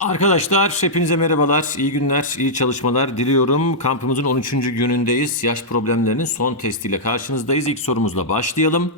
Arkadaşlar hepinize merhabalar, iyi günler, iyi çalışmalar diliyorum. Kampımızın 13. günündeyiz. Yaş problemlerinin son testiyle karşınızdayız. İlk sorumuzla başlayalım.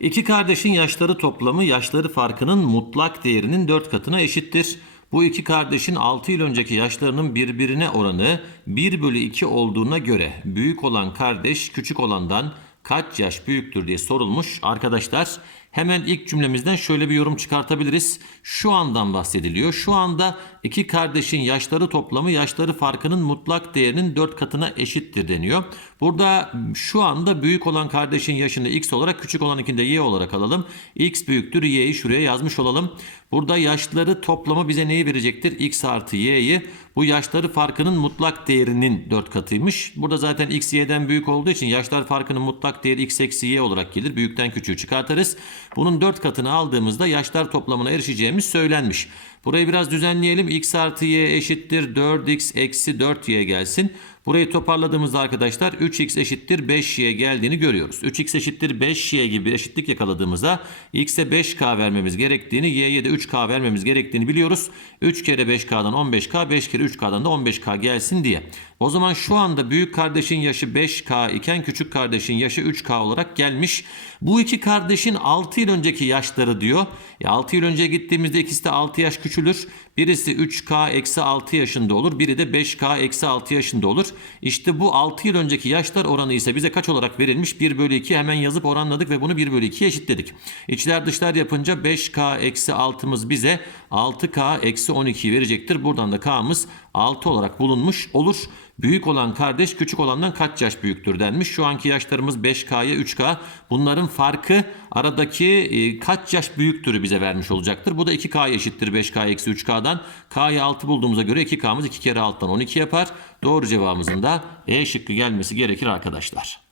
İki kardeşin yaşları toplamı yaşları farkının mutlak değerinin 4 katına eşittir. Bu iki kardeşin 6 yıl önceki yaşlarının birbirine oranı 1 bölü 2 olduğuna göre büyük olan kardeş küçük olandan kaç yaş büyüktür diye sorulmuş. Arkadaşlar hemen ilk cümlemizden şöyle bir yorum çıkartabiliriz. Şu andan bahsediliyor. Şu anda iki kardeşin yaşları toplamı yaşları farkının mutlak değerinin 4 katına eşittir deniyor. Burada şu anda büyük olan kardeşin yaşını x olarak küçük olanınkini de y olarak alalım. x büyüktür y'yi şuraya yazmış olalım. Burada yaşları toplamı bize neyi verecektir? x artı y'yi. Bu yaşları farkının mutlak değerinin 4 katıymış. Burada zaten x y'den büyük olduğu için yaşlar farkının mutlak değeri x eksi y olarak gelir. Büyükten küçüğü çıkartırız. Bunun 4 katını aldığımızda yaşlar toplamına erişeceğimiz söylenmiş. Burayı biraz düzenleyelim. x artı y eşittir 4x eksi 4y gelsin. Burayı toparladığımızda arkadaşlar 3x eşittir 5y geldiğini görüyoruz. 3x eşittir 5y gibi bir eşitlik yakaladığımızda x'e 5k vermemiz gerektiğini, y'ye de 3k vermemiz gerektiğini biliyoruz. 3 kere 5k'dan 15k, 5 kere 3k'dan da 15k gelsin diye. O zaman şu anda büyük kardeşin yaşı 5k iken küçük kardeşin yaşı 3k olarak gelmiş. Bu iki kardeşin 6 yıl önceki yaşları diyor. E 6 yıl önce gittiğimizde ikisi de 6 yaş küçülür. Birisi 3k eksi 6 yaşında olur. Biri de 5k eksi 6 yaşında olur. İşte bu 6 yıl önceki yaşlar oranı ise bize kaç olarak verilmiş? 1 bölü 2 hemen yazıp oranladık ve bunu 1 bölü 2'ye eşitledik. İçler dışlar yapınca 5k eksi 6'mız bize 6k eksi 12'yi verecektir. Buradan da k'mız 6 olarak bulunmuş olur. Büyük olan kardeş küçük olandan kaç yaş büyüktür denmiş. Şu anki yaşlarımız 5K'ya 3K. Bunların farkı aradaki e, kaç yaş büyüktürü bize vermiş olacaktır. Bu da 2K eşittir 5K eksi 3K'dan. K'yı 6 bulduğumuza göre 2K'mız 2 kere 6'dan 12 yapar. Doğru cevabımızın da E şıkkı gelmesi gerekir arkadaşlar.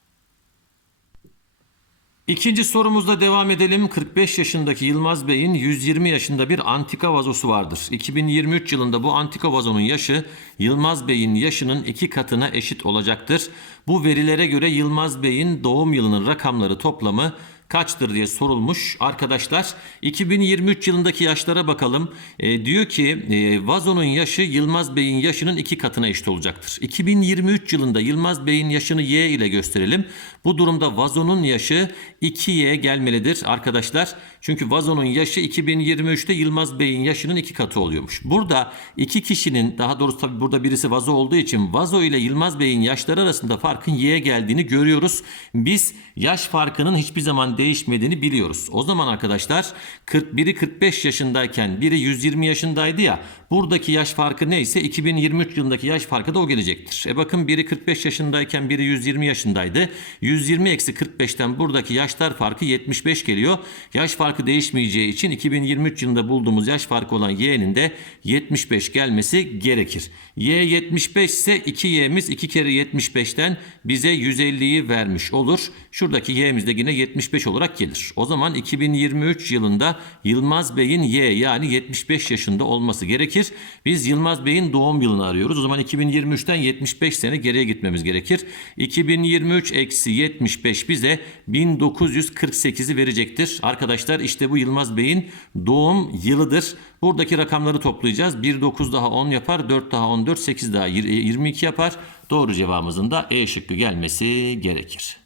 İkinci sorumuzla devam edelim. 45 yaşındaki Yılmaz Bey'in 120 yaşında bir antika vazosu vardır. 2023 yılında bu antika vazonun yaşı Yılmaz Bey'in yaşının iki katına eşit olacaktır. Bu verilere göre Yılmaz Bey'in doğum yılının rakamları toplamı kaçtır diye sorulmuş. Arkadaşlar 2023 yılındaki yaşlara bakalım. E, diyor ki e, vazonun yaşı Yılmaz Bey'in yaşının iki katına eşit olacaktır. 2023 yılında Yılmaz Bey'in yaşını y ile gösterelim. Bu durumda vazonun yaşı 2y gelmelidir arkadaşlar. Çünkü vazonun yaşı 2023'te Yılmaz Bey'in yaşının iki katı oluyormuş. Burada iki kişinin daha doğrusu tabi burada birisi vazo olduğu için vazo ile Yılmaz Bey'in yaşları arasında farkın y'ye geldiğini görüyoruz. Biz yaş farkının hiçbir zaman değişmediğini biliyoruz. O zaman arkadaşlar 40, biri 45 yaşındayken biri 120 yaşındaydı ya buradaki yaş farkı neyse 2023 yılındaki yaş farkı da o gelecektir. E bakın biri 45 yaşındayken biri 120 yaşındaydı. 120 eksi 45'ten buradaki yaşlar farkı 75 geliyor. Yaş farkı değişmeyeceği için 2023 yılında bulduğumuz yaş farkı olan y'nin de 75 gelmesi gerekir. Y 75 ise 2y'miz 2 kere 75'ten bize 150'yi vermiş olur. Şuradaki y'miz de yine 75 olarak gelir. O zaman 2023 yılında Yılmaz Bey'in y yani 75 yaşında olması gerekir. Biz Yılmaz Bey'in doğum yılını arıyoruz. O zaman 2023'ten 75 sene geriye gitmemiz gerekir. 2023 eksi 75 bize 1948'i verecektir. Arkadaşlar işte bu Yılmaz Bey'in doğum yılıdır. Buradaki rakamları toplayacağız. 1 9 daha 10 yapar. 4 daha 14 8 daha 22 yapar. Doğru cevabımızın da E şıkkı gelmesi gerekir.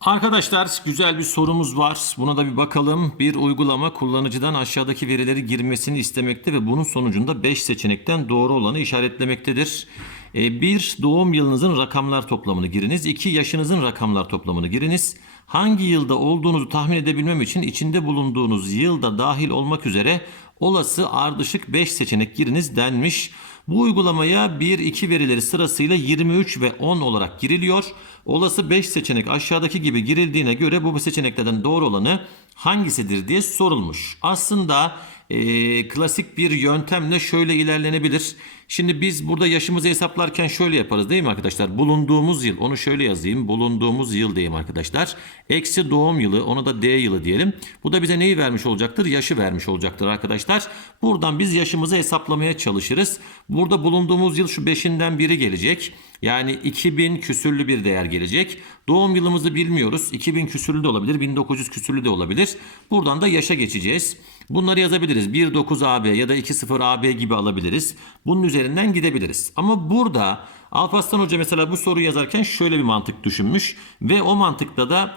Arkadaşlar güzel bir sorumuz var. Buna da bir bakalım. Bir uygulama kullanıcıdan aşağıdaki verileri girmesini istemekte ve bunun sonucunda 5 seçenekten doğru olanı işaretlemektedir. E, Bir doğum yılınızın rakamlar toplamını giriniz. İki yaşınızın rakamlar toplamını giriniz. Hangi yılda olduğunuzu tahmin edebilmem için içinde bulunduğunuz yılda dahil olmak üzere olası ardışık 5 seçenek giriniz denmiş. Bu uygulamaya 1-2 verileri sırasıyla 23 ve 10 olarak giriliyor. Olası 5 seçenek aşağıdaki gibi girildiğine göre bu seçeneklerden doğru olanı hangisidir diye sorulmuş. Aslında e, klasik bir yöntemle şöyle ilerlenebilir. Şimdi biz burada yaşımızı hesaplarken şöyle yaparız değil mi arkadaşlar? Bulunduğumuz yıl onu şöyle yazayım. Bulunduğumuz yıl diyeyim arkadaşlar. Eksi doğum yılı onu da D yılı diyelim. Bu da bize neyi vermiş olacaktır? Yaşı vermiş olacaktır arkadaşlar. Buradan biz yaşımızı hesaplamaya çalışırız. Burada bulunduğumuz yıl şu 5'inden biri gelecek. Yani 2000 küsürlü bir değer gelecek. Doğum yılımızı bilmiyoruz. 2000 küsürlü de olabilir, 1900 küsürlü de olabilir. Buradan da yaşa geçeceğiz. Bunları yazabiliriz. 19AB ya da 20AB gibi alabiliriz. Bunun üzerinden gidebiliriz. Ama burada Alparslan Hoca mesela bu soruyu yazarken şöyle bir mantık düşünmüş ve o mantıkta da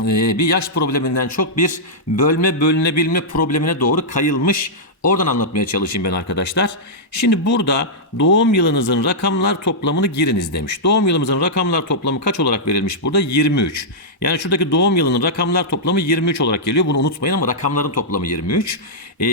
e, bir yaş probleminden çok bir bölme bölünebilme problemine doğru kayılmış. Oradan anlatmaya çalışayım ben arkadaşlar. Şimdi burada doğum yılınızın rakamlar toplamını giriniz demiş. Doğum yılımızın rakamlar toplamı kaç olarak verilmiş burada? 23. Yani şuradaki doğum yılının rakamlar toplamı 23 olarak geliyor. Bunu unutmayın ama rakamların toplamı 23. Ee,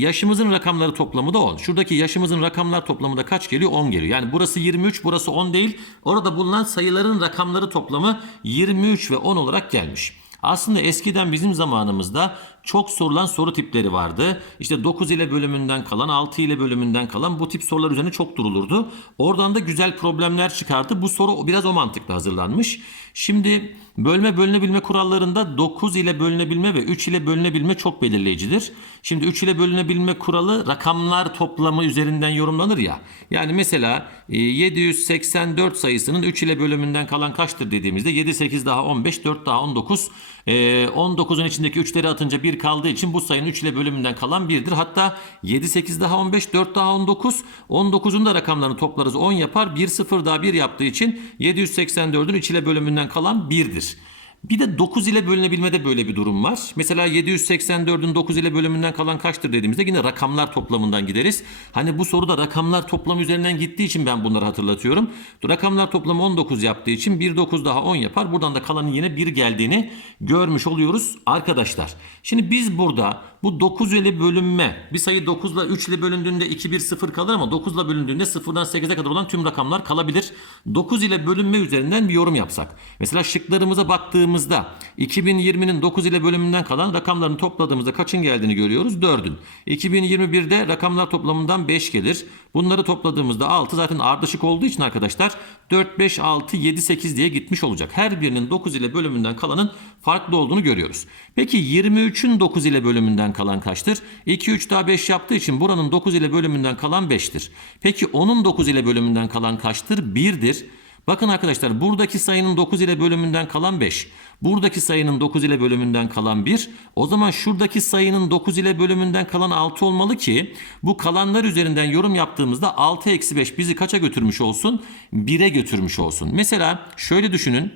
yaşımızın rakamları toplamı da 10. Şuradaki yaşımızın rakamlar toplamı da kaç geliyor? 10 geliyor. Yani burası 23, burası 10 değil. Orada bulunan sayıların rakamları toplamı 23 ve 10 olarak gelmiş. Aslında eskiden bizim zamanımızda çok sorulan soru tipleri vardı. İşte 9 ile bölümünden kalan, 6 ile bölümünden kalan bu tip sorular üzerine çok durulurdu. Oradan da güzel problemler çıkardı. Bu soru biraz o mantıkla hazırlanmış. Şimdi bölme bölünebilme kurallarında 9 ile bölünebilme ve 3 ile bölünebilme çok belirleyicidir. Şimdi 3 ile bölünebilme kuralı rakamlar toplamı üzerinden yorumlanır ya. Yani mesela e, 784 sayısının 3 ile bölümünden kalan kaçtır dediğimizde 7, 8 daha 15, 4 daha 19. E, 19'un içindeki 3'leri atınca 1 kaldığı için bu sayının 3 ile bölümünden kalan 1'dir. Hatta 7, 8 daha 15, 4 daha 19. 19'un da rakamlarını toplarız 10 yapar. 1, 0 daha 1 yaptığı için 784'ün 3 ile bölümünden kalan 1'dir. Bir de 9 ile bölünebilmede böyle bir durum var. Mesela 784'ün 9 ile bölümünden kalan kaçtır dediğimizde yine rakamlar toplamından gideriz. Hani bu soruda rakamlar toplamı üzerinden gittiği için ben bunları hatırlatıyorum. Rakamlar toplamı 19 yaptığı için 1 9 daha 10 yapar. Buradan da kalanın yine 1 geldiğini görmüş oluyoruz arkadaşlar. Şimdi biz burada bu 9 ile bölünme bir sayı 9 ile 3 ile bölündüğünde 2 1 0 kalır ama 9 ile bölündüğünde 0'dan 8'e kadar olan tüm rakamlar kalabilir. 9 ile bölünme üzerinden bir yorum yapsak. Mesela şıklarımıza baktığımızda 2020'nin 9 ile bölümünden kalan rakamlarını topladığımızda kaçın geldiğini görüyoruz? 4'ün. 2021'de rakamlar toplamından 5 gelir. Bunları topladığımızda 6 zaten ardışık olduğu için arkadaşlar 4, 5, 6, 7, 8 diye gitmiş olacak. Her birinin 9 ile bölümünden kalanın farklı olduğunu görüyoruz. Peki 23'ün 9 ile bölümünden kalan kaçtır? 2, 3 daha 5 yaptığı için buranın 9 ile bölümünden kalan 5'tir. Peki 10'un 9 ile bölümünden kalan kaçtır? 1'dir. Bakın arkadaşlar buradaki sayının 9 ile bölümünden kalan 5. Buradaki sayının 9 ile bölümünden kalan 1. O zaman şuradaki sayının 9 ile bölümünden kalan 6 olmalı ki bu kalanlar üzerinden yorum yaptığımızda 6 eksi 5 bizi kaça götürmüş olsun? 1'e götürmüş olsun. Mesela şöyle düşünün.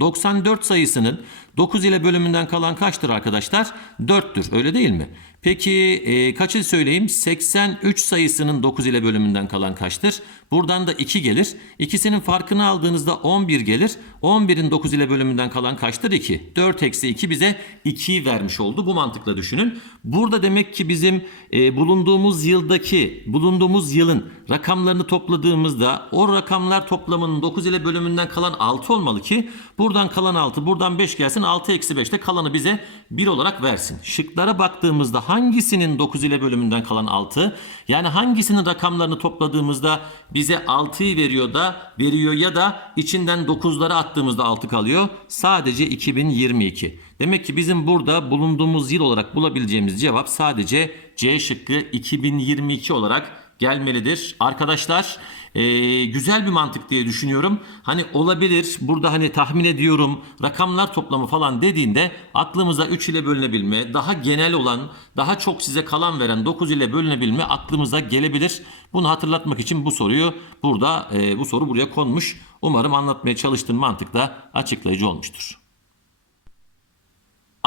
94 sayısının 9 ile bölümünden kalan kaçtır arkadaşlar? 4'tür öyle değil mi? Peki e, kaçı söyleyeyim? 83 sayısının 9 ile bölümünden kalan kaçtır? Buradan da 2 gelir. İkisinin farkını aldığınızda 11 gelir. 11'in 9 ile bölümünden kalan kaçtır? 2. 4 eksi 2 bize 2'yi vermiş oldu. Bu mantıkla düşünün. Burada demek ki bizim e, bulunduğumuz yıldaki, bulunduğumuz yılın rakamlarını topladığımızda o rakamlar toplamının 9 ile bölümünden kalan 6 olmalı ki buradan kalan 6, buradan 5 gelsin. 6 eksi 5 de kalanı bize 1 olarak versin. Şıklara baktığımızda hangisinin 9 ile bölümünden kalan 6? Yani hangisinin rakamlarını topladığımızda bize 6'yı veriyor da veriyor ya da içinden 9'ları attığımızda 6 kalıyor. Sadece 2022. Demek ki bizim burada bulunduğumuz yıl olarak bulabileceğimiz cevap sadece C şıkkı 2022 olarak gelmelidir. Arkadaşlar e, güzel bir mantık diye düşünüyorum. Hani olabilir burada hani tahmin ediyorum rakamlar toplamı falan dediğinde aklımıza 3 ile bölünebilme daha genel olan daha çok size kalan veren 9 ile bölünebilme aklımıza gelebilir. Bunu hatırlatmak için bu soruyu burada e, bu soru buraya konmuş. Umarım anlatmaya çalıştığım mantık da açıklayıcı olmuştur.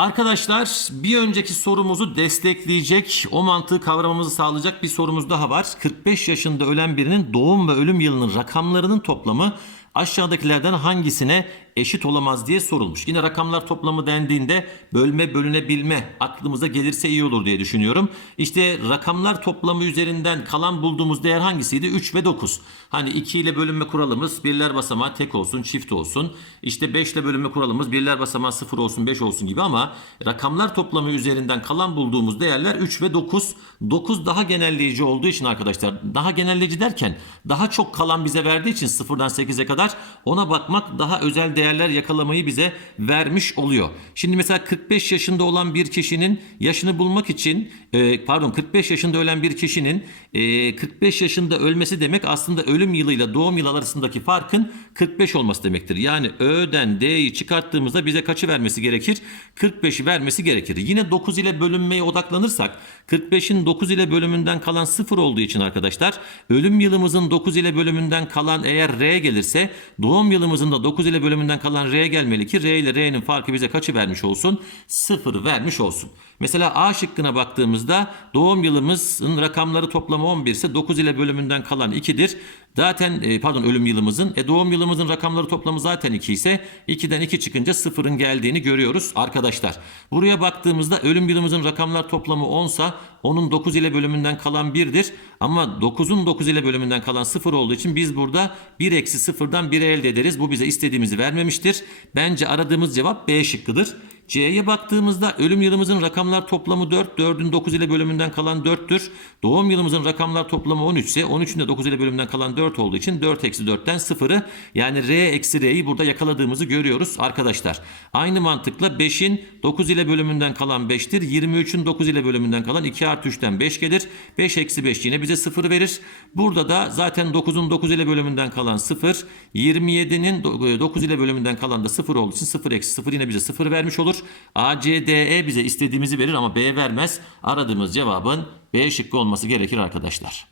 Arkadaşlar bir önceki sorumuzu destekleyecek, o mantığı kavramamızı sağlayacak bir sorumuz daha var. 45 yaşında ölen birinin doğum ve ölüm yılının rakamlarının toplamı aşağıdakilerden hangisine eşit olamaz diye sorulmuş. Yine rakamlar toplamı dendiğinde bölme bölünebilme aklımıza gelirse iyi olur diye düşünüyorum. İşte rakamlar toplamı üzerinden kalan bulduğumuz değer hangisiydi? 3 ve 9. Hani 2 ile bölünme kuralımız birler basamağı tek olsun, çift olsun. İşte 5 ile bölünme kuralımız birler basamağı 0 olsun, 5 olsun gibi ama rakamlar toplamı üzerinden kalan bulduğumuz değerler 3 ve 9. 9 daha genelleyici olduğu için arkadaşlar daha genelleyici derken daha çok kalan bize verdiği için 0'dan 8'e kadar ona bakmak daha özel değerler yakalamayı bize vermiş oluyor. Şimdi mesela 45 yaşında olan bir kişinin yaşını bulmak için e, pardon 45 yaşında ölen bir kişinin e, 45 yaşında ölmesi demek aslında ölüm yılıyla doğum yılı arasındaki farkın 45 olması demektir. Yani Ö'den D'yi çıkarttığımızda bize kaçı vermesi gerekir? 45'i vermesi gerekir. Yine 9 ile bölünmeye odaklanırsak 45'in 9 ile bölümünden kalan 0 olduğu için arkadaşlar ölüm yılımızın 9 ile bölümünden kalan eğer R gelirse doğum yılımızın da 9 ile bölümünden kalan R gelmeli ki R ile R'nin farkı bize kaçı vermiş olsun? 0 vermiş olsun. Mesela A şıkkına baktığımızda doğum yılımızın rakamları toplamı 11 ise 9 ile bölümünden kalan 2'dir. Zaten e, pardon ölüm yılımızın e, doğum yılımızın rakamları toplamı zaten 2 ise 2'den 2 çıkınca 0'ın geldiğini görüyoruz arkadaşlar. Buraya baktığımızda ölüm yılımızın rakamlar toplamı 10 sa onun 9 ile bölümünden kalan 1'dir. Ama 9'un 9 ile bölümünden kalan 0 olduğu için biz burada 1 eksi 0'dan 1'i elde ederiz. Bu bize istediğimizi vermemiştir. Bence aradığımız cevap B şıkkıdır. C'ye baktığımızda ölüm yılımızın rakamlar toplamı 4, 4'ün 9 ile bölümünden kalan 4'tür. Doğum yılımızın rakamlar toplamı 13 ise 13'ün de 9 ile bölümünden kalan 4 olduğu için 4 eksi 4'ten 0'ı yani R eksi R'yi burada yakaladığımızı görüyoruz arkadaşlar. Aynı mantıkla 5'in 9 ile bölümünden kalan 5'tir. 23'ün 9 ile bölümünden kalan 2 artı 3'ten 5 gelir. 5 eksi 5 yine bize 0 verir. Burada da zaten 9'un 9 ile bölümünden kalan 0. 27'nin 9 ile bölümünden kalan da 0 olduğu için 0 eksi 0 yine bize 0 vermiş olur. A, C, D, E bize istediğimizi verir ama B vermez. Aradığımız cevabın B şıkkı olması gerekir arkadaşlar.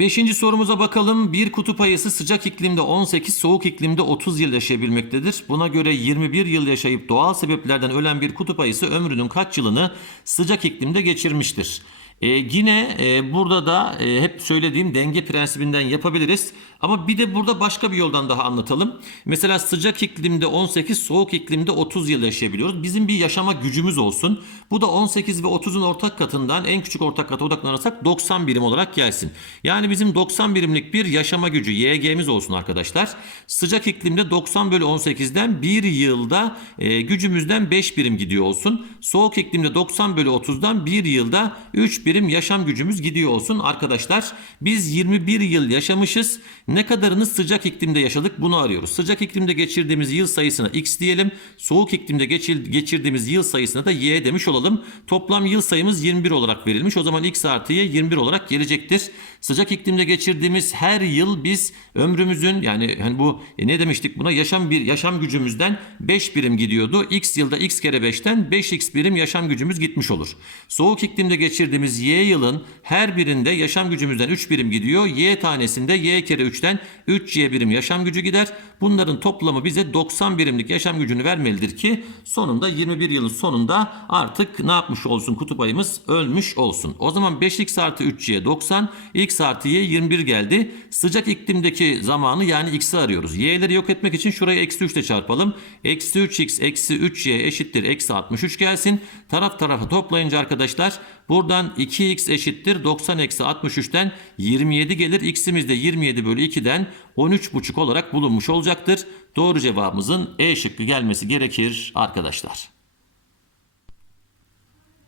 Beşinci sorumuza bakalım. Bir kutup ayısı sıcak iklimde 18, soğuk iklimde 30 yıl yaşayabilmektedir. Buna göre 21 yıl yaşayıp doğal sebeplerden ölen bir kutup ayısı ömrünün kaç yılını sıcak iklimde geçirmiştir? Ee, yine e, burada da e, hep söylediğim denge prensibinden yapabiliriz. Ama bir de burada başka bir yoldan daha anlatalım. Mesela sıcak iklimde 18, soğuk iklimde 30 yıl yaşayabiliyoruz. Bizim bir yaşama gücümüz olsun. Bu da 18 ve 30'un ortak katından en küçük ortak kata odaklanırsak 90 birim olarak gelsin. Yani bizim 90 birimlik bir yaşama gücü YG'miz olsun arkadaşlar. Sıcak iklimde 90 bölü 18'den bir yılda e, gücümüzden 5 birim gidiyor olsun. Soğuk iklimde 90 bölü 30'dan bir yılda 3 birim yaşam gücümüz gidiyor olsun arkadaşlar. Biz 21 yıl yaşamışız. Ne kadarını sıcak iklimde yaşadık bunu arıyoruz. Sıcak iklimde geçirdiğimiz yıl sayısına x diyelim. Soğuk iklimde geçir- geçirdiğimiz yıl sayısına da y demiş olalım. Toplam yıl sayımız 21 olarak verilmiş. O zaman x artı y 21 olarak gelecektir. Sıcak iklimde geçirdiğimiz her yıl biz ömrümüzün yani hani bu e, ne demiştik buna yaşam bir yaşam gücümüzden 5 birim gidiyordu. X yılda x kere 5'ten 5x birim yaşam gücümüz gitmiş olur. Soğuk iklimde geçirdiğimiz y yılın her birinde yaşam gücümüzden 3 birim gidiyor. Y tanesinde y kere 3'ten 3y birim yaşam gücü gider. Bunların toplamı bize 90 birimlik yaşam gücünü vermelidir ki sonunda 21 yılın sonunda artık ne yapmış olsun kutup ayımız ölmüş olsun. O zaman 5x artı 3y 90, x artı y 21 geldi. Sıcak iklimdeki zamanı yani x'i arıyoruz. y'leri yok etmek için şurayı eksi 3 ile çarpalım. Eksi 3x eksi 3y eşittir eksi 63 gelsin. Taraf tarafa toplayınca arkadaşlar buradan 2x eşittir 90 eksi 63'ten 27 gelir. x'imiz de 27 bölü 2'den 13,5 olarak bulunmuş olacaktır. Doğru cevabımızın E şıkkı gelmesi gerekir arkadaşlar.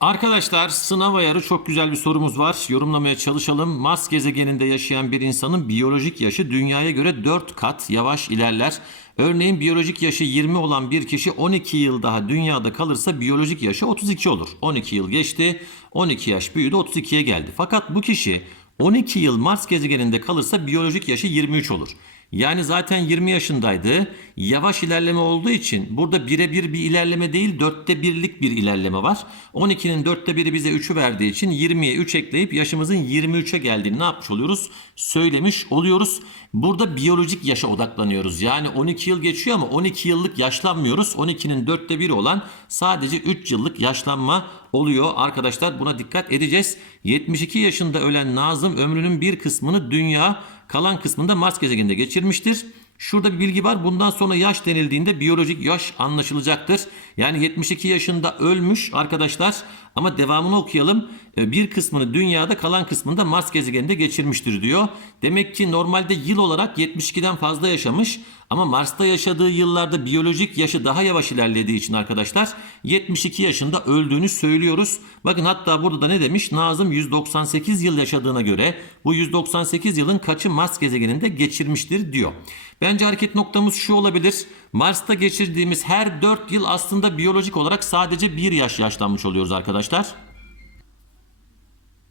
Arkadaşlar sınav ayarı çok güzel bir sorumuz var. Yorumlamaya çalışalım. Mars gezegeninde yaşayan bir insanın biyolojik yaşı dünyaya göre 4 kat yavaş ilerler. Örneğin biyolojik yaşı 20 olan bir kişi 12 yıl daha dünyada kalırsa biyolojik yaşı 32 olur. 12 yıl geçti. 12 yaş büyüdü 32'ye geldi. Fakat bu kişi 12 yıl Mars gezegeninde kalırsa biyolojik yaşı 23 olur. Yani zaten 20 yaşındaydı. Yavaş ilerleme olduğu için burada birebir bir ilerleme değil dörtte birlik bir ilerleme var. 12'nin dörtte biri bize 3'ü verdiği için 20'ye 3 ekleyip yaşımızın 23'e geldiğini ne yapmış oluyoruz? Söylemiş oluyoruz. Burada biyolojik yaşa odaklanıyoruz. Yani 12 yıl geçiyor ama 12 yıllık yaşlanmıyoruz. 12'nin dörtte biri olan sadece 3 yıllık yaşlanma oluyor. Arkadaşlar buna dikkat edeceğiz. 72 yaşında ölen Nazım ömrünün bir kısmını dünya kalan kısmında Mars gezegeninde geçirmiştir. Şurada bir bilgi var. Bundan sonra yaş denildiğinde biyolojik yaş anlaşılacaktır. Yani 72 yaşında ölmüş arkadaşlar. Ama devamını okuyalım. Ee, Bir kısmını dünyada kalan kısmında Mars gezegeninde geçirmiştir diyor. Demek ki normalde yıl olarak 72'den fazla yaşamış. Ama Mars'ta yaşadığı yıllarda biyolojik yaşı daha yavaş ilerlediği için arkadaşlar 72 yaşında öldüğünü söylüyoruz. Bakın hatta burada da ne demiş? Nazım 198 yıl yaşadığına göre bu 198 yılın kaçı Mars gezegeninde geçirmiştir diyor. Bence hareket noktamız şu olabilir. Mars'ta geçirdiğimiz her 4 yıl aslında biyolojik olarak sadece 1 yaş yaşlanmış oluyoruz arkadaşlar.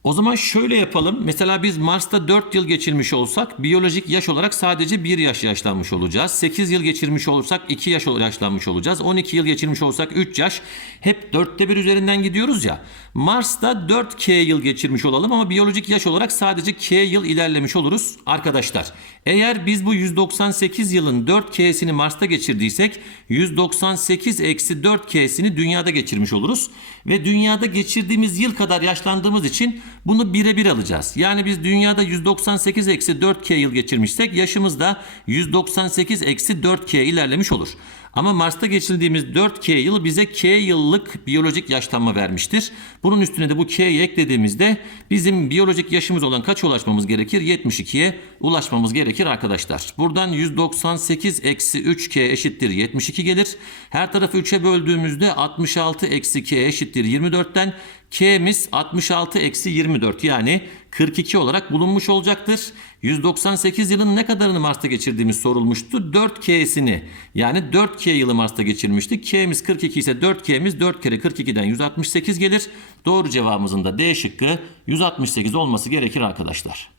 O zaman şöyle yapalım. Mesela biz Mars'ta 4 yıl geçirmiş olsak biyolojik yaş olarak sadece 1 yaş yaşlanmış olacağız. 8 yıl geçirmiş olursak 2 yaş yaşlanmış olacağız. 12 yıl geçirmiş olsak 3 yaş. Hep 4'te 1 üzerinden gidiyoruz ya. Mars'ta 4K yıl geçirmiş olalım ama biyolojik yaş olarak sadece K yıl ilerlemiş oluruz arkadaşlar. Eğer biz bu 198 yılın 4K'sini Mars'ta geçirdiysek 198 eksi 4K'sini dünyada geçirmiş oluruz. Ve dünyada geçirdiğimiz yıl kadar yaşlandığımız için bunu birebir alacağız. Yani biz dünyada 198 eksi 4K yıl geçirmişsek yaşımız da 198 eksi 4K ilerlemiş olur. Ama Mars'ta geçirdiğimiz 4K yıl bize K yıllık biyolojik yaşlanma vermiştir. Bunun üstüne de bu K'yi eklediğimizde bizim biyolojik yaşımız olan kaça ulaşmamız gerekir? 72'ye ulaşmamız gerekir arkadaşlar. Buradan 198 eksi 3K eşittir 72 gelir. Her tarafı 3'e böldüğümüzde 66 eksi K eşittir 24'ten K'miz 66 eksi 24 yani 42 olarak bulunmuş olacaktır. 198 yılın ne kadarını Mars'ta geçirdiğimiz sorulmuştu. 4K'sini yani 4K yılı Mars'ta geçirmiştik. K'miz 42 ise 4K'miz 4 kere 42'den 168 gelir. Doğru cevabımızın da D şıkkı 168 olması gerekir arkadaşlar.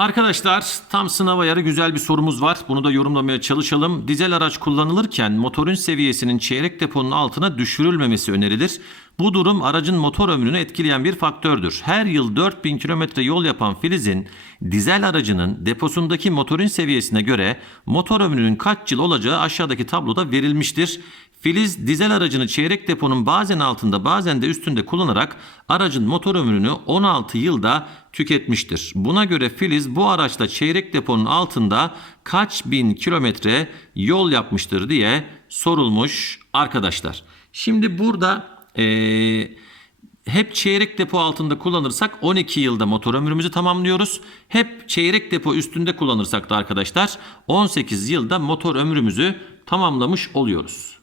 Arkadaşlar tam sınava yarı güzel bir sorumuz var. Bunu da yorumlamaya çalışalım. Dizel araç kullanılırken motorun seviyesinin çeyrek deponun altına düşürülmemesi önerilir. Bu durum aracın motor ömrünü etkileyen bir faktördür. Her yıl 4000 kilometre yol yapan Filiz'in dizel aracının deposundaki motorun seviyesine göre motor ömrünün kaç yıl olacağı aşağıdaki tabloda verilmiştir. Filiz dizel aracını çeyrek deponun bazen altında bazen de üstünde kullanarak aracın motor ömrünü 16 yılda tüketmiştir. Buna göre Filiz bu araçla çeyrek deponun altında kaç bin kilometre yol yapmıştır diye sorulmuş arkadaşlar. Şimdi burada eee hep çeyrek depo altında kullanırsak 12 yılda motor ömrümüzü tamamlıyoruz. Hep çeyrek depo üstünde kullanırsak da arkadaşlar 18 yılda motor ömrümüzü tamamlamış oluyoruz.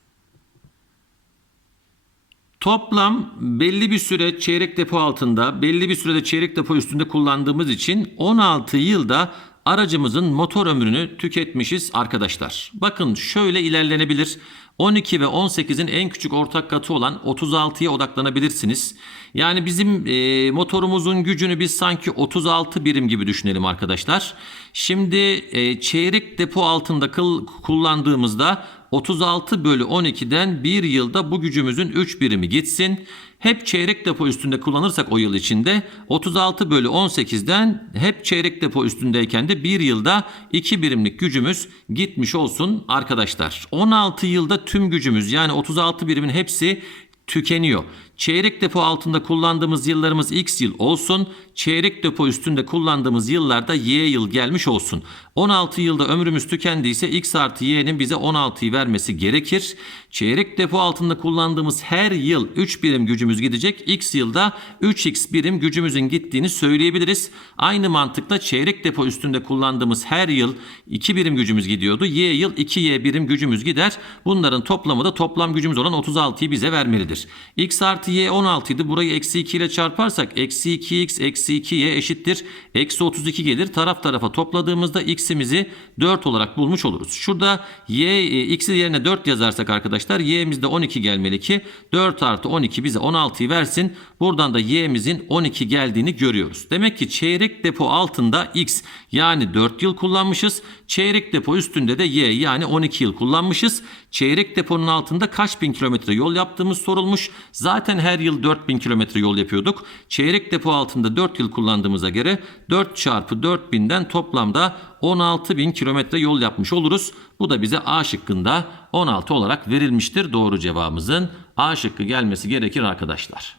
Toplam belli bir süre çeyrek depo altında, belli bir sürede çeyrek depo üstünde kullandığımız için 16 yılda aracımızın motor ömrünü tüketmişiz arkadaşlar. Bakın şöyle ilerlenebilir. 12 ve 18'in en küçük ortak katı olan 36'ya odaklanabilirsiniz. Yani bizim e, motorumuzun gücünü biz sanki 36 birim gibi düşünelim arkadaşlar. Şimdi e, çeyrek depo altında kıl, kullandığımızda 36 bölü 12'den bir yılda bu gücümüzün 3 birimi gitsin. Hep çeyrek depo üstünde kullanırsak o yıl içinde 36 bölü 18'den hep çeyrek depo üstündeyken de bir yılda 2 birimlik gücümüz gitmiş olsun arkadaşlar. 16 yılda tüm gücümüz yani 36 birimin hepsi tükeniyor. Çeyrek depo altında kullandığımız yıllarımız x yıl olsun. Çeyrek depo üstünde kullandığımız yıllarda y yıl gelmiş olsun. 16 yılda ömrümüz tükendiyse x artı y'nin bize 16'yı vermesi gerekir. Çeyrek depo altında kullandığımız her yıl 3 birim gücümüz gidecek. X yılda 3x birim gücümüzün gittiğini söyleyebiliriz. Aynı mantıkla çeyrek depo üstünde kullandığımız her yıl 2 birim gücümüz gidiyordu. Y yıl 2y birim gücümüz gider. Bunların toplamı da toplam gücümüz olan 36'yı bize vermelidir. x artı y 16 idi. Burayı eksi 2 ile çarparsak eksi 2x eksi 2y eşittir. Eksi 32 gelir. Taraf tarafa topladığımızda x'imizi 4 olarak bulmuş oluruz. Şurada y e, x'i yerine 4 yazarsak arkadaşlar y'mizde 12 gelmeli ki 4 artı 12 bize 16'yı versin. Buradan da y'mizin 12 geldiğini görüyoruz. Demek ki çeyrek depo altında x yani 4 yıl kullanmışız. Çeyrek depo üstünde de y yani 12 yıl kullanmışız. Çeyrek deponun altında kaç bin kilometre yol yaptığımız sorulmuş. Zaten her yıl 4000 kilometre yol yapıyorduk. Çeyrek depo altında 4 yıl kullandığımıza göre 4 çarpı 4000'den toplamda 16 bin kilometre yol yapmış oluruz. Bu da bize A şıkkında 16 olarak verilmiştir. Doğru cevabımızın A şıkkı gelmesi gerekir arkadaşlar.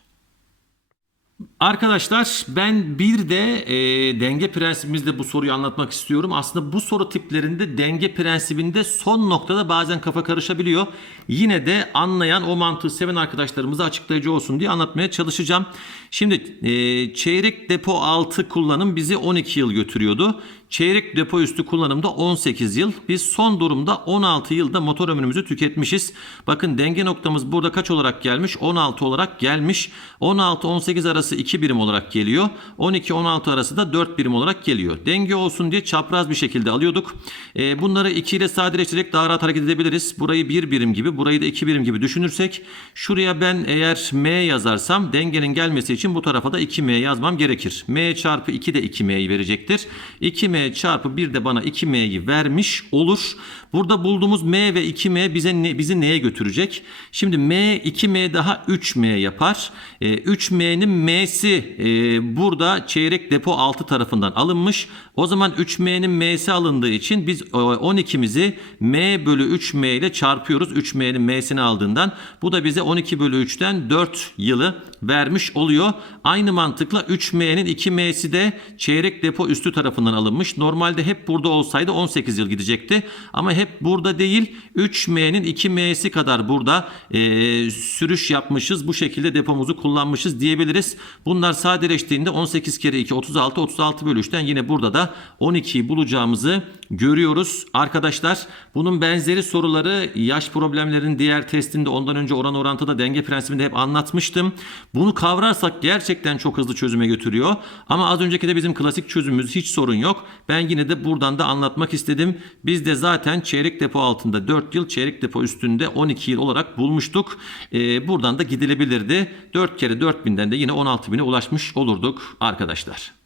Arkadaşlar ben bir de e, denge prensibimizde bu soruyu anlatmak istiyorum. Aslında bu soru tiplerinde denge prensibinde son noktada bazen kafa karışabiliyor. Yine de anlayan o mantığı seven arkadaşlarımıza açıklayıcı olsun diye anlatmaya çalışacağım. Şimdi e, çeyrek depo altı kullanım bizi 12 yıl götürüyordu. Çeyrek depo üstü kullanımda 18 yıl. Biz son durumda 16 yılda motor ömrümüzü tüketmişiz. Bakın denge noktamız burada kaç olarak gelmiş? 16 olarak gelmiş. 16-18 arası 2 birim olarak geliyor. 12-16 arası da 4 birim olarak geliyor. Denge olsun diye çapraz bir şekilde alıyorduk. E, bunları 2 ile sadeleştirerek daha rahat hareket edebiliriz. Burayı 1 birim gibi, burayı da 2 birim gibi düşünürsek şuraya ben eğer M yazarsam dengenin gelmesi için bu tarafa da 2M yazmam gerekir. M çarpı 2 de 2M'yi verecektir. 2M çarpı 1 de bana 2M'yi vermiş olur. Burada bulduğumuz M ve 2M bize ne, bizi neye götürecek? Şimdi M 2M daha 3M yapar. E, 3M'nin M'si e, burada çeyrek depo altı tarafından alınmış. O zaman 3M'nin M'si alındığı için biz e, 12'mizi M bölü 3M ile çarpıyoruz. 3M'nin M'sini aldığından. Bu da bize 12 bölü 3'ten 4 yılı vermiş oluyor. Aynı mantıkla 3M'nin 2M'si de çeyrek depo üstü tarafından alınmış. Normalde hep burada olsaydı 18 yıl gidecekti. Ama hep burada değil 3M'nin 2M'si kadar burada e, sürüş yapmışız. Bu şekilde depomuzu kullanmışız diyebiliriz. Bunlar sadeleştiğinde 18 kere 2 36 36 bölü 3'ten yine burada da 12'yi bulacağımızı görüyoruz. Arkadaşlar bunun benzeri soruları yaş problemlerinin diğer testinde ondan önce oran orantıda denge prensibinde hep anlatmıştım. Bunu kavrarsak gerçekten çok hızlı çözüme götürüyor. Ama az önceki de bizim klasik çözümümüz hiç sorun yok. Ben yine de buradan da anlatmak istedim. Biz de zaten çeyrek depo altında 4 yıl, çeyrek depo üstünde 12 yıl olarak bulmuştuk. Ee, buradan da gidilebilirdi. 4 kere 4000'den de yine 16.000'e ulaşmış olurduk arkadaşlar.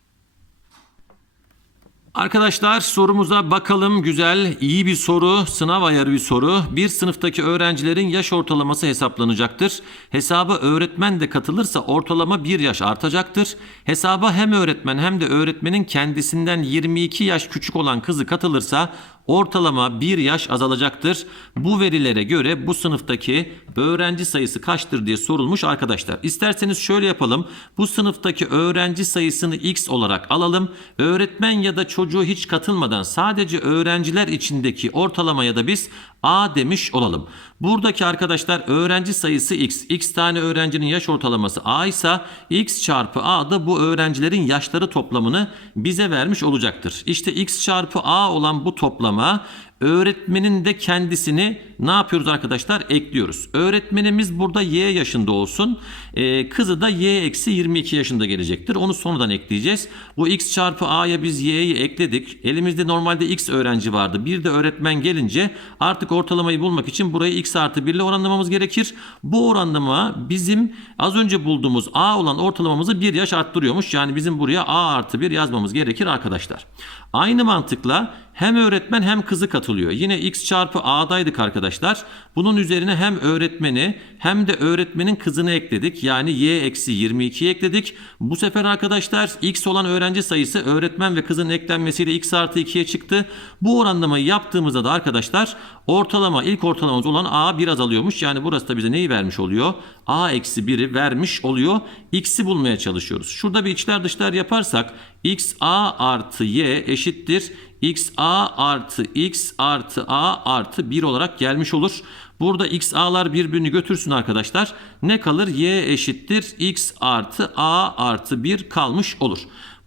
Arkadaşlar sorumuza bakalım. Güzel, iyi bir soru, sınav ayarı bir soru. Bir sınıftaki öğrencilerin yaş ortalaması hesaplanacaktır. Hesaba öğretmen de katılırsa ortalama 1 yaş artacaktır. Hesaba hem öğretmen hem de öğretmenin kendisinden 22 yaş küçük olan kızı katılırsa ortalama 1 yaş azalacaktır. Bu verilere göre bu sınıftaki öğrenci sayısı kaçtır diye sorulmuş arkadaşlar. İsterseniz şöyle yapalım. Bu sınıftaki öğrenci sayısını x olarak alalım. Öğretmen ya da çocuğu hiç katılmadan sadece öğrenciler içindeki ortalamaya da biz a demiş olalım. Buradaki arkadaşlar öğrenci sayısı x. x tane öğrencinin yaş ortalaması a ise x çarpı a da bu öğrencilerin yaşları toplamını bize vermiş olacaktır. İşte x çarpı a olan bu toplama öğretmenin de kendisini ne yapıyoruz arkadaşlar? Ekliyoruz. Öğretmenimiz burada y yaşında olsun. Ee, kızı da y eksi 22 yaşında gelecektir. Onu sonradan ekleyeceğiz. Bu x çarpı a'ya biz y'yi ekledik. Elimizde normalde x öğrenci vardı. Bir de öğretmen gelince artık ortalamayı bulmak için burayı x artı 1 ile oranlamamız gerekir. Bu oranlama bizim az önce bulduğumuz a olan ortalamamızı bir yaş arttırıyormuş. Yani bizim buraya a artı 1 yazmamız gerekir arkadaşlar. Aynı mantıkla hem öğretmen hem kızı katılıyor. Yine x çarpı a'daydık arkadaşlar. Bunun üzerine hem öğretmeni hem de öğretmenin kızını ekledik. Yani y eksi 22'yi ekledik. Bu sefer arkadaşlar x olan öğrenci sayısı öğretmen ve kızın eklenmesiyle x artı 2'ye çıktı. Bu oranlamayı yaptığımızda da arkadaşlar ortalama ilk ortalamamız olan a biraz alıyormuş. Yani burası da bize neyi vermiş oluyor? a eksi 1'i vermiş oluyor. x'i bulmaya çalışıyoruz. Şurada bir içler dışlar yaparsak x a artı y eşittir x a artı x artı a artı 1 olarak gelmiş olur. Burada x a'lar birbirini götürsün arkadaşlar. Ne kalır? y eşittir x artı a artı 1 kalmış olur.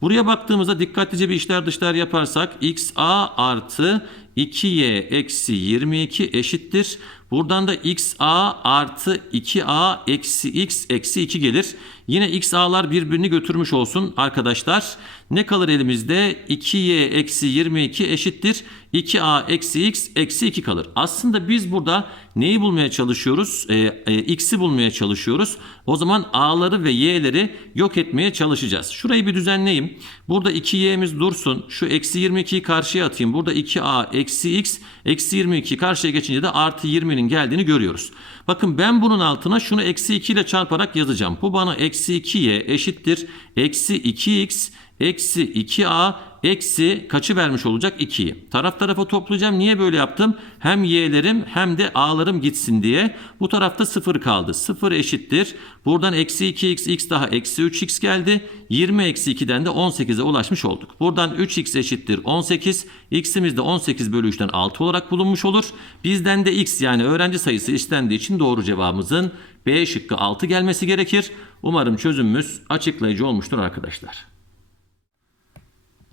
Buraya baktığımızda dikkatlice bir işler dışlar yaparsak x a artı 2y eksi 22 eşittir. Buradan da x a artı 2a eksi x eksi 2 gelir. Yine x a'lar birbirini götürmüş olsun arkadaşlar. Ne kalır elimizde? 2y eksi 22 eşittir. 2a eksi x eksi 2 kalır. Aslında biz burada neyi bulmaya çalışıyoruz? Ee, e, x'i bulmaya çalışıyoruz. O zaman a'ları ve y'leri yok etmeye çalışacağız. Şurayı bir düzenleyeyim. Burada 2y'miz dursun. Şu eksi 22'yi karşıya atayım. Burada 2a eksi x eksi 22 karşıya geçince de artı 20'nin geldiğini görüyoruz. Bakın ben bunun altına şunu eksi 2 ile çarparak yazacağım. Bu bana eksi 2y eşittir. Eksi 2x Eksi 2a eksi kaçı vermiş olacak 2'yi. Taraf tarafa toplayacağım. Niye böyle yaptım? Hem y'lerim hem de a'larım gitsin diye. Bu tarafta 0 kaldı. 0 eşittir. Buradan eksi 2x x daha eksi 3x geldi. 20 eksi 2'den de 18'e ulaşmış olduk. Buradan 3x eşittir 18. x'imiz de 18 bölü 3'ten 6 olarak bulunmuş olur. Bizden de x yani öğrenci sayısı istendiği için doğru cevabımızın B şıkkı 6 gelmesi gerekir. Umarım çözümümüz açıklayıcı olmuştur arkadaşlar.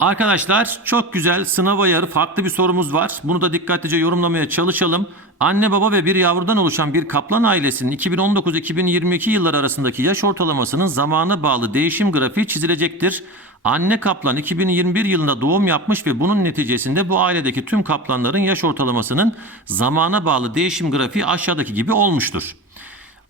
Arkadaşlar çok güzel sınava yarı farklı bir sorumuz var. Bunu da dikkatlice yorumlamaya çalışalım. Anne baba ve bir yavrudan oluşan bir kaplan ailesinin 2019-2022 yılları arasındaki yaş ortalamasının zamana bağlı değişim grafiği çizilecektir. Anne kaplan 2021 yılında doğum yapmış ve bunun neticesinde bu ailedeki tüm kaplanların yaş ortalamasının zamana bağlı değişim grafiği aşağıdaki gibi olmuştur.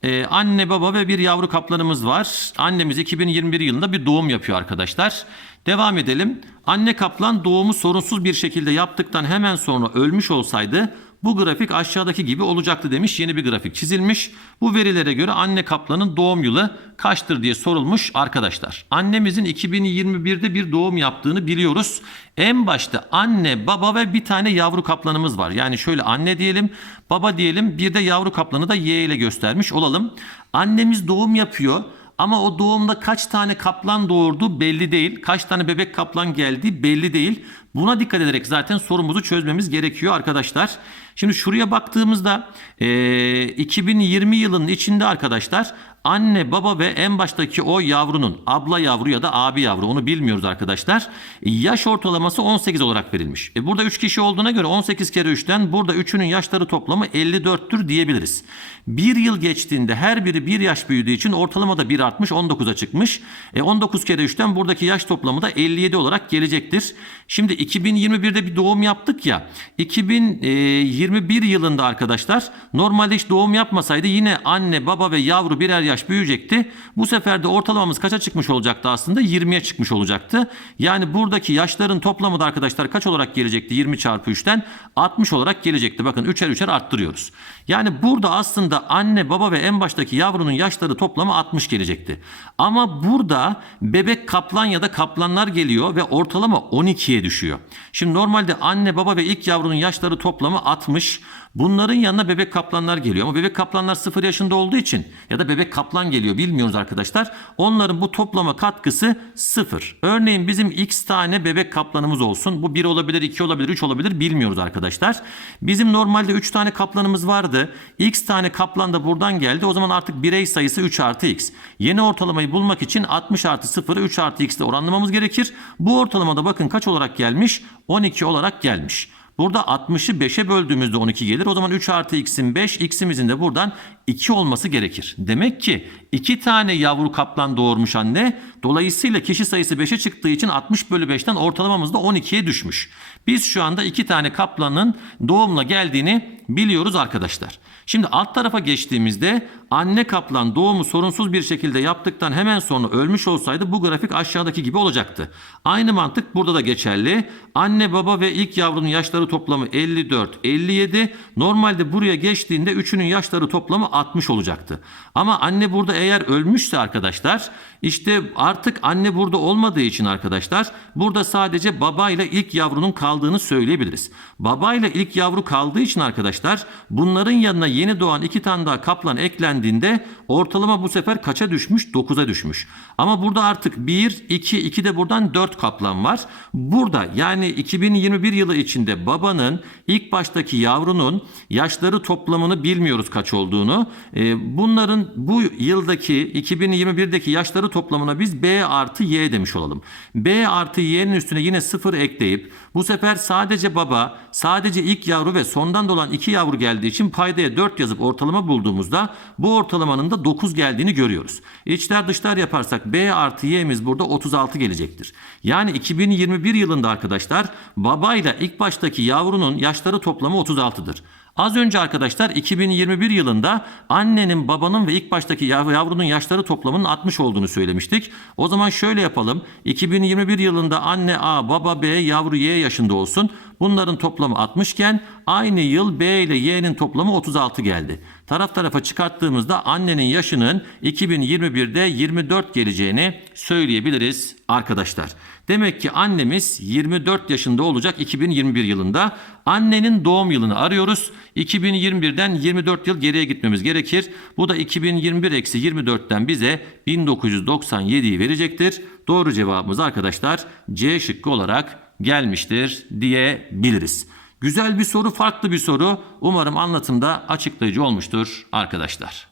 Ee, anne baba ve bir yavru kaplanımız var. Annemiz 2021 yılında bir doğum yapıyor arkadaşlar. Devam edelim. Anne kaplan doğumu sorunsuz bir şekilde yaptıktan hemen sonra ölmüş olsaydı bu grafik aşağıdaki gibi olacaktı demiş. Yeni bir grafik çizilmiş. Bu verilere göre anne kaplanın doğum yılı kaçtır diye sorulmuş arkadaşlar. Annemizin 2021'de bir doğum yaptığını biliyoruz. En başta anne, baba ve bir tane yavru kaplanımız var. Yani şöyle anne diyelim, baba diyelim, bir de yavru kaplanı da Y ile göstermiş olalım. Annemiz doğum yapıyor. Ama o doğumda kaç tane kaplan doğurdu belli değil. Kaç tane bebek kaplan geldi belli değil. Buna dikkat ederek zaten sorumuzu çözmemiz gerekiyor arkadaşlar. Şimdi şuraya baktığımızda e, 2020 yılının içinde arkadaşlar anne baba ve en baştaki o yavrunun abla yavru ya da abi yavru onu bilmiyoruz arkadaşlar. Yaş ortalaması 18 olarak verilmiş. E burada 3 kişi olduğuna göre 18 kere 3'ten burada 3'ünün yaşları toplamı 54'tür diyebiliriz. Bir yıl geçtiğinde her biri bir yaş büyüdüğü için ortalama da 1 artmış 19'a çıkmış. E 19 kere 3'ten buradaki yaş toplamı da 57 olarak gelecektir. Şimdi 2021'de bir doğum yaptık ya. 2021 yılında arkadaşlar normalde hiç doğum yapmasaydı yine anne baba ve yavru birer yaş büyüyecekti. Bu sefer de ortalamamız kaça çıkmış olacaktı aslında? 20'ye çıkmış olacaktı. Yani buradaki yaşların toplamı da arkadaşlar kaç olarak gelecekti? 20 çarpı 3'ten 60 olarak gelecekti. Bakın üçer üçer arttırıyoruz. Yani burada aslında anne baba ve en baştaki yavrunun yaşları toplamı 60 gelecekti. Ama burada bebek kaplan ya da kaplanlar geliyor ve ortalama 12'ye düşüyor. Şimdi normalde anne baba ve ilk yavrunun yaşları toplamı 60. Bunların yanına bebek kaplanlar geliyor ama bebek kaplanlar 0 yaşında olduğu için ya da bebek kaplan geliyor bilmiyoruz arkadaşlar. Onların bu toplama katkısı 0. Örneğin bizim x tane bebek kaplanımız olsun. Bu 1 olabilir, 2 olabilir, 3 olabilir bilmiyoruz arkadaşlar. Bizim normalde 3 tane kaplanımız vardı. X tane kaplan da buradan geldi. O zaman artık birey sayısı 3 artı x. Yeni ortalamayı bulmak için 60 artı 0'ı 3 artı x ile oranlamamız gerekir. Bu ortalamada bakın kaç olarak gelmiş? 12 olarak gelmiş. Burada 60'ı 5'e böldüğümüzde 12 gelir. O zaman 3 artı x'in 5, x'imizin de buradan 2 olması gerekir. Demek ki 2 tane yavru kaplan doğurmuş anne. Dolayısıyla kişi sayısı 5'e çıktığı için 60 bölü 5'ten ortalamamız da 12'ye düşmüş. Biz şu anda 2 tane kaplanın doğumla geldiğini biliyoruz arkadaşlar. Şimdi alt tarafa geçtiğimizde anne kaplan doğumu sorunsuz bir şekilde yaptıktan hemen sonra ölmüş olsaydı bu grafik aşağıdaki gibi olacaktı. Aynı mantık burada da geçerli. Anne baba ve ilk yavrunun yaşları toplamı 54, 57. Normalde buraya geçtiğinde üçünün yaşları toplamı 60 olacaktı. Ama anne burada eğer ölmüşse arkadaşlar işte artık anne burada olmadığı için arkadaşlar burada sadece babayla ilk yavrunun kaldığını söyleyebiliriz. Babayla ilk yavru kaldığı için arkadaşlar bunların yanına yeni doğan iki tane daha kaplan eklendiğinde ortalama bu sefer kaça düşmüş? 9'a düşmüş. Ama burada artık 1, 2, 2 de buradan 4 kaplan var. Burada yani 2021 yılı içinde babanın ilk baştaki yavrunun yaşları toplamını bilmiyoruz kaç olduğunu. Ee, bunların bu yıldaki 2021'deki yaşları toplamına biz B artı Y demiş olalım. B artı Y'nin üstüne yine 0 ekleyip bu sefer sadece baba, sadece ilk yavru ve sondan dolan iki yavru geldiği için paydaya 4 yazıp ortalama bulduğumuzda bu ortalamanın da 9 geldiğini görüyoruz. İçler dışlar yaparsak B artı Y'miz burada 36 gelecektir. Yani 2021 yılında arkadaşlar babayla ilk baştaki yavrunun yaşları toplamı 36'dır. Az önce arkadaşlar 2021 yılında annenin, babanın ve ilk baştaki yav- yavrunun yaşları toplamının 60 olduğunu söylemiştik. O zaman şöyle yapalım. 2021 yılında anne A, baba B, yavru Y yaşında olsun. Bunların toplamı 60 iken aynı yıl B ile Y'nin toplamı 36 geldi. Taraf tarafa çıkarttığımızda annenin yaşının 2021'de 24 geleceğini söyleyebiliriz arkadaşlar. Demek ki annemiz 24 yaşında olacak 2021 yılında. Annenin doğum yılını arıyoruz. 2021'den 24 yıl geriye gitmemiz gerekir. Bu da 2021 eksi 24'ten bize 1997'yi verecektir. Doğru cevabımız arkadaşlar C şıkkı olarak gelmiştir diyebiliriz. Güzel bir soru, farklı bir soru. Umarım anlatımda açıklayıcı olmuştur arkadaşlar.